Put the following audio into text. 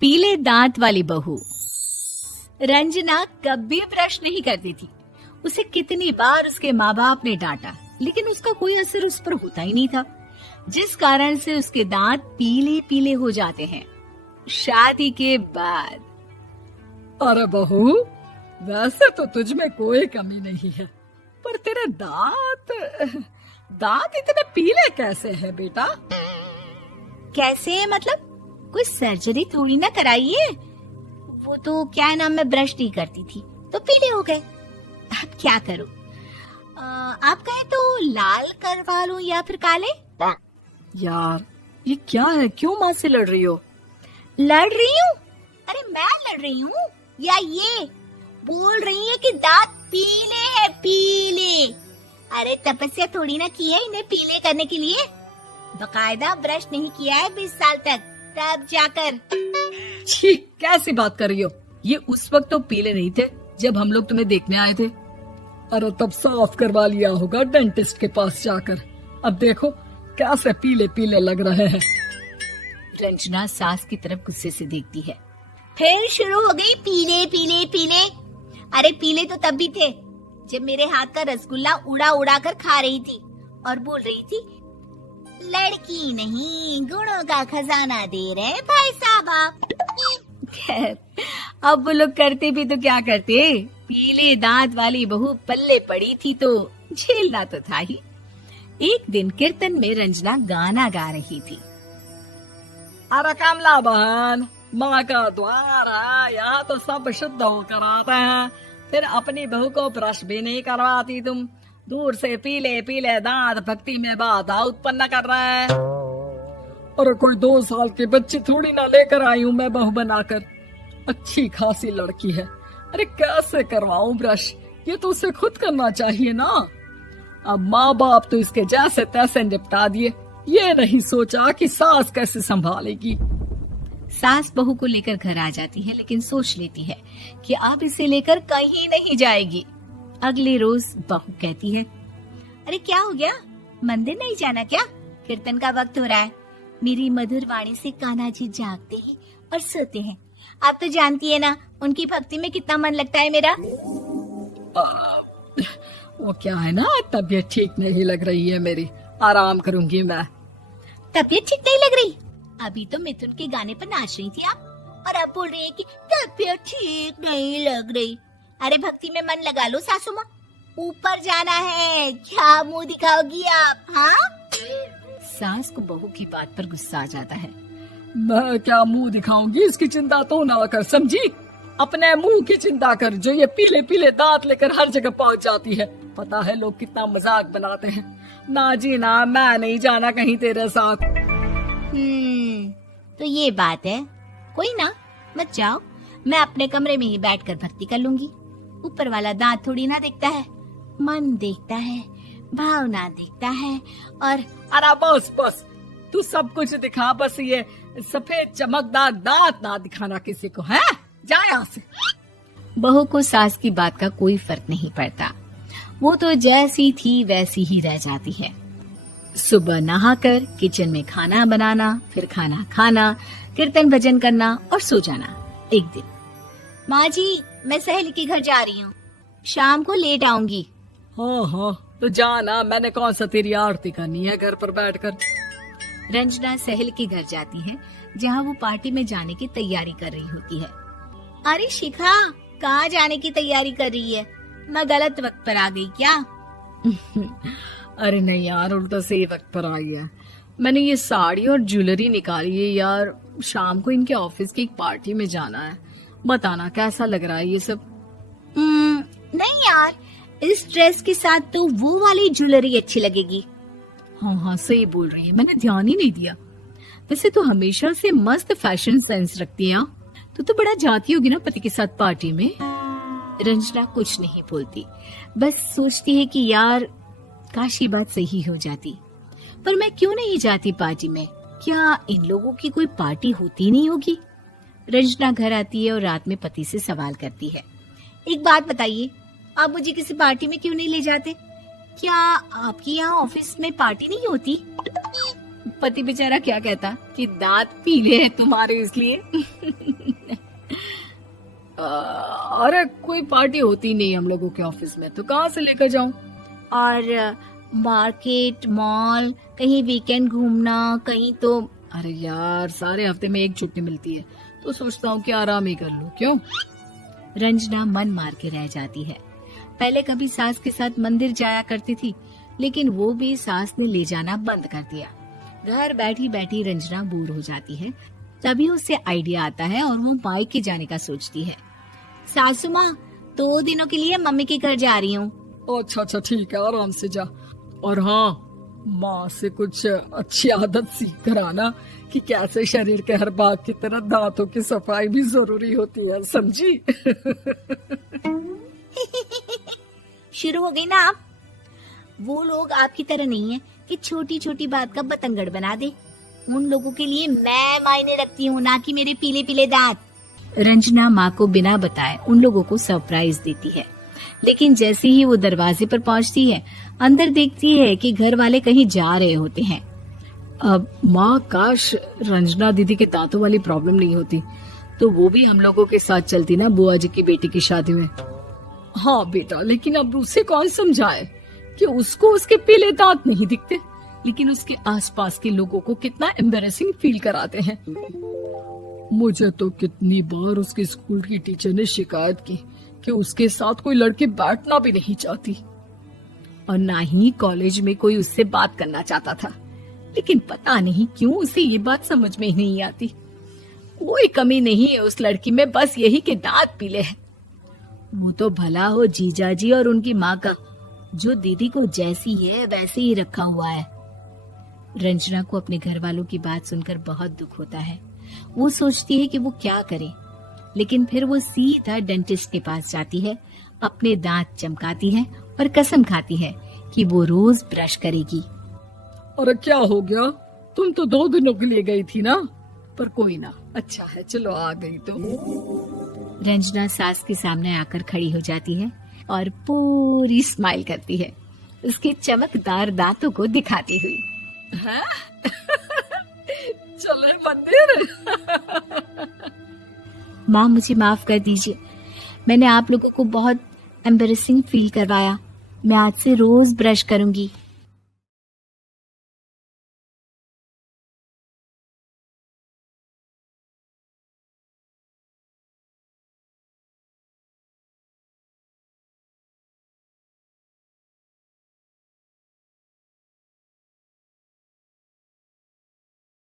पीले दांत वाली बहू। रंजना कभी ब्रश नहीं करती थी। उसे कितनी बार उसके माँ बाप ने डांटा, लेकिन उसका कोई असर उस पर होता ही नहीं था, जिस कारण से उसके दांत पीले पीले हो जाते हैं। शादी के बाद अरे बहू, वैसे तो तुझ में कोई कमी नहीं है, पर तेरे दांत इतने पीले कैसे हैं बेटा? कैसे मतलब? कोई सर्जरी थोड़ी ना कराइए। वो तो क्या नाम, मैं ब्रश नहीं करती थी तो पीले हो गए। अब क्या करूं? आप कहें तो लाल करवा लूं या फिर काले? यार ये क्या है, क्यों माँ से लड़ रही हो? लड़ रही हूँ? अरे मैं लड़ रही हूँ या ये बोल रही है कि दांत पीले हैं, पीले। अरे तपस्या थोड़ी ना की है इन्हें पीले करने के लिए। बकायदा ब्रश नहीं किया है 20 साल तक, तब जाकर। छी, कैसी बात कर रही हो? ये उस वक्त तो पीले नहीं थे जब हम लोग तुम्हें देखने आए थे। अरे तब साफ करवा लिया होगा डेंटिस्ट के पास जाकर। अब देखो कैसे पीले पीले लग रहे हैं। रंजना सास की तरफ गुस्से से देखती है। फिर शुरू हो गई पीले पीले पीले। अरे पीले तो तब भी थे जब मेरे हाथ का रसगुल्ला उड़ा उड़ा कर खा रही थी और बोल रही थी, लड़की नहीं गुणों का खजाना दे रहे भाई साहब आप। खैर, अब वो लोग करते भी तो क्या करते, पीले दांत वाली बहू पल्ले पड़ी थी तो झेलना तो था ही। एक दिन कीर्तन में रंजना गाना गा रही थी। अरे कमला बहन, माँ का द्वार है, यहाँ तो सब शुद्ध होकर आते हैं, फिर अपनी बहू को ब्रश भी नहीं करवाती तुम। दूर से पीले पीले दांत भक्ति में बाधा उत्पन्न कर रहे हैं। अरे कोई 2 साल के बच्चे थोड़ी ना लेकर आई हूँ मैं बहू बनाकर। अच्छी खासी लड़की है, अरे कैसे करवाऊं ब्रश? ये तो उसे खुद करना चाहिए ना। अब माँ बाप तो इसके जैसे तैसे निपटा दिए, ये नहीं सोचा कि सास कैसे संभालेगी। सास बहू को लेकर घर आ जाती है, लेकिन सोच लेती है कि अब इसे लेकर कहीं नहीं जाएगी। अगले रोज बहू कहती है, अरे क्या हो गया, मंदिर नहीं जाना क्या? कीर्तन का वक्त हो रहा है। मेरी मधुर वाणी से कान्हा जी जागते हैं और सोते हैं। आप तो जानती है ना उनकी भक्ति में कितना मन लगता है मेरा। वो क्या है ना, तबीयत ठीक नहीं लग रही है मेरी, आराम करूंगी मैं। तबीयत ठीक नहीं लग रही? अभी तो मिथुन के गाने पर नाच रही थी आप, और अब बोल रही है कि तबीयत ठीक नहीं लग रही। अरे भक्ति में मन लगा लो सासू माँ, ऊपर जाना है, क्या मुंह दिखाओगी आप? हाँ? सास को बहू की बात पर गुस्सा आ जाता है। मैं क्या मुंह दिखाऊंगी, इसकी चिंता तो ना कर, समझी? अपने मुंह की चिंता कर, जो ये पीले पीले दांत लेकर हर जगह पहुंच जाती है। पता है लोग कितना मजाक बनाते हैं। ना जी ना, मैं नहीं जाना कहीं तेरे साथ। तो ये बात है, कोई ना, मत जाओ, मैं अपने कमरे में ही बैठकर भक्ति कर लूंगी। ऊपर वाला दांत थोड़ी ना देखता है, मन देखता है, भावना देखता है। और अरे बस बस, तू सब कुछ दिखा, बस ये सफेद चमकदार दांत ना दिखाना किसी को, है? जा यहाँ से। बहू को सास की बात का कोई फर्क नहीं पड़ता, वो तो जैसी थी वैसी ही रह जाती है। सुबह नहाकर किचन में खाना बनाना, फिर खाना खाना, कीर्तन भजन करना और सो जाना। एक दिन, माँ जी मैं सहेली के घर जा रही हूँ, शाम को लेट आऊंगी। हाँ हाँ तो जाना, मैंने कौन सा तेरी आरती करनी है घर पर बैठकर। रंजना सहेली के घर जाती है, जहाँ वो पार्टी में जाने की तैयारी कर रही होती है। अरे शिखा, कहाँ जाने की तैयारी कर रही है? मैं गलत वक्त पर आ गई क्या? अरे नहीं यार, उल्टा सही वक्त पर आई है। मैंने ये साड़ी और ज्वेलरी निकाली है यार, शाम को इनके ऑफिस की एक पार्टी में जाना है। बताना कैसा लग रहा है ये सब? नहीं यार, इस ड्रेस के साथ तो वो वाली ज्वेलरी अच्छी लगेगी। हाँ हाँ सही बोल रही है, मैंने ध्यान ही नहीं दिया। वैसे तो हमेशा से मस्त फैशन सेंस रखती है। तो बड़ा जाती होगी ना पति के साथ पार्टी में। रंजना कुछ नहीं बोलती, बस सोचती है कि यार काश ये बात सही हो जाती, पर मैं क्यों नहीं जाती पार्टी में? क्या इन लोगों की कोई पार्टी होती नहीं होगी? रंजना घर आती है और रात में पति से सवाल करती है, एक बात बताइए, आप मुझे किसी पार्टी में क्यों नहीं ले जाते? क्या आपकी यहाँ ऑफिस में पार्टी नहीं होती? पति बेचारा क्या कहता कि दांत पीले हैं तुम्हारे इसलिए। अरे कोई पार्टी होती नहीं हम लोगों के ऑफिस में, तो कहाँ से लेकर जाऊं? और मार्केट, मॉल, कहीं वीकेंड घूमना, कहीं तो। अरे यार, सारे हफ्ते में एक छुट्टी मिलती है, तो सोचता हूँ कि आराम ही कर लूं। क्यों? रंजना मन मार के रह जाती है। पहले कभी सास के साथ मंदिर जाया करती थी, लेकिन वो भी सास ने ले जाना बंद कर दिया। घर बैठी बैठी रंजना बोर हो जाती है। तभी उसे आइडिया आता है और वो मायके जाने का सोचती है। सासू माँ, 2 दिनों के लिए मम्मी के घर जा रही हूँ। अच्छा अच्छा ठीक है, आराम से जा। और हाँ, माँ से कुछ अच्छी आदत सीख कर आना कि कैसे शरीर के हर भाग की तरह दांतों की सफाई भी जरूरी होती है, समझी? शुरू हो गई ना आप। वो लोग आपकी तरह नहीं है कि छोटी छोटी बात का बतंगड़ बना दे। उन लोगों के लिए मैं मायने रखती हूँ, ना कि मेरे पीले पीले दांत। रंजना माँ को बिना बताए उन लोगों को सरप्राइज देती है, लेकिन जैसे ही वो दरवाजे पर पहुँचती है, अंदर देखती है कि घर वाले कहीं जा रहे होते हैं। अब माँ, काश रंजना दीदी के दांतों वाली प्रॉब्लम नहीं होती, तो वो भी हम लोगों के साथ चलती ना बुआ जी की बेटी की शादी में। हाँ बेटा, लेकिन अब उसे कौन समझाए कि उसको उसके पीले दांत नहीं दिखते, लेकिन उसके आसपास के लोगों को कितना एम्बैरेसिंग फील कराते हैं। मुझे तो कितनी बार उसके स्कूल की टीचर ने शिकायत की कि उसके साथ कोई लड़की बैठना भी नहीं चाहती, और ना ही कॉलेज में कोई उससे बात करना चाहता था। लेकिन पता नहीं क्यों उसे ये बात समझ में ही नहीं आती। कोई कमी नहीं है उस लड़की में, बस यही कि दांत पीले हैं। वो तो भला हो जीजा जी और उनकी माँ का, जो दीदी को जैसी है वैसे ही रखा हुआ है। रंजना को अपने घर वालों की बात सुनकर बहुत दुख होता है। वो सोचती है कि वो क्या करे, लेकिन फिर वो सीधा डेंटिस्ट के पास जाती है, अपने दांत चमकाती है और कसम खाती है कि वो रोज ब्रश करेगी। अरे क्या हो गया? तुम तो 2 दिनों के लिए गई थी ना, पर कोई ना, अच्छा है, चलो आ गई तो। रंजना सास के सामने आकर खड़ी हो जाती है और पूरी स्माइल करती है, उसके चमकदार दांतों को दिखाती हुई। हैं? चले मंदिर। माँ, मुझे माफ कर दीजिए, मैंने आप लोगों को बहुत एम्बैरेसिंग फील करवाया। मैं आज से रोज ब्रश करूंगी।